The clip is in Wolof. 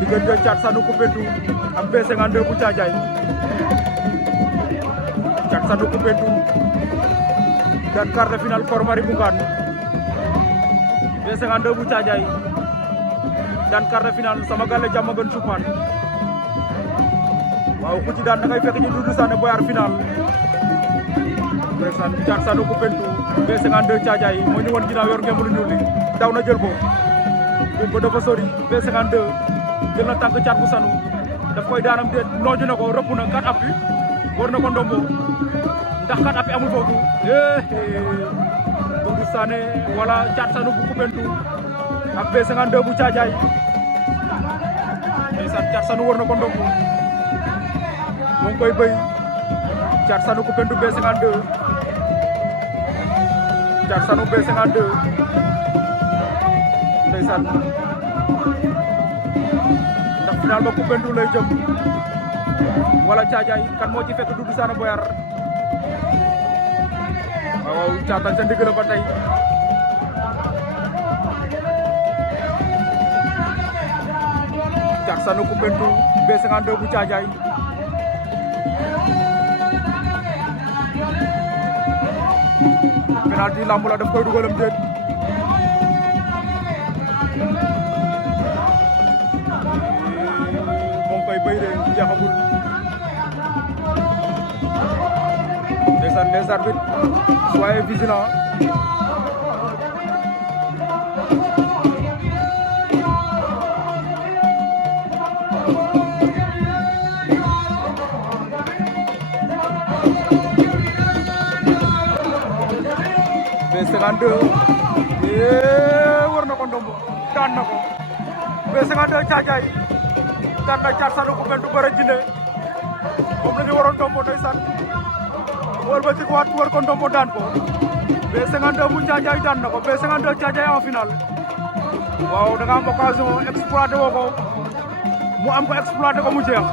diggante Thiat Sanou Koupentoum ak B52 bu Thiadiaye. Thiat Sanou Koupentoum dan quart de finale Kor Mari bu Ngane. B52 bu Thiadiaye dan quart de finale Sama Galle Diamaguène Choupane. Waaw ku ci daan da ngay fekk ñu Doudou Sané Boyar final. Ndeysaan Thiat Sanou Koupentoum B52 Thiadiaye moo ñu woon ginnaaw yor ngeen mënu ñuul li daw na jël ko ko dafa sori B52 jël na tànk Thiat bu Sanou daf koy daanam déet nooju na ko rëpp na 4 appuis war na ko ndombo ndax 4 appuis amul foofu Doudou Sané wala Thiat Sanou bu Koupentoum ak B52 bu Thiadiaye. Ndeysaan Thiat Sanou war na ko ndombo moo ngi koy bëy Thiat Sanou Koupentoum B52 Thiat Sanou B52 ndeysaan ndax final ba Koupentoum lay jëm wala Thiadiaye kan moo ci fekk Doudou Sané Boyar. waaw Thiataan sa ndigg la ba tey Thiat Sanou Koupentoum B52 bu Thiadiaye. penalty lamb la daf koy dugalam déet moom koy béy de jeexagul. Ndeysaan les arbitres soyez vigilants. B52 war na ko ndombo daan na ko B52 Thiadiaye daan na Thiat Sanou Koupentoum bëre jine moom la ñu waroon ndombo ndeysaan war ba ci ko waat war ko ndombo daan ko B52 bu Thiadiaye daan na ko B52 Thiadiaye en finale. waaw da nga am occasion exploité woo ko mu am ko exploité ko mu jeex.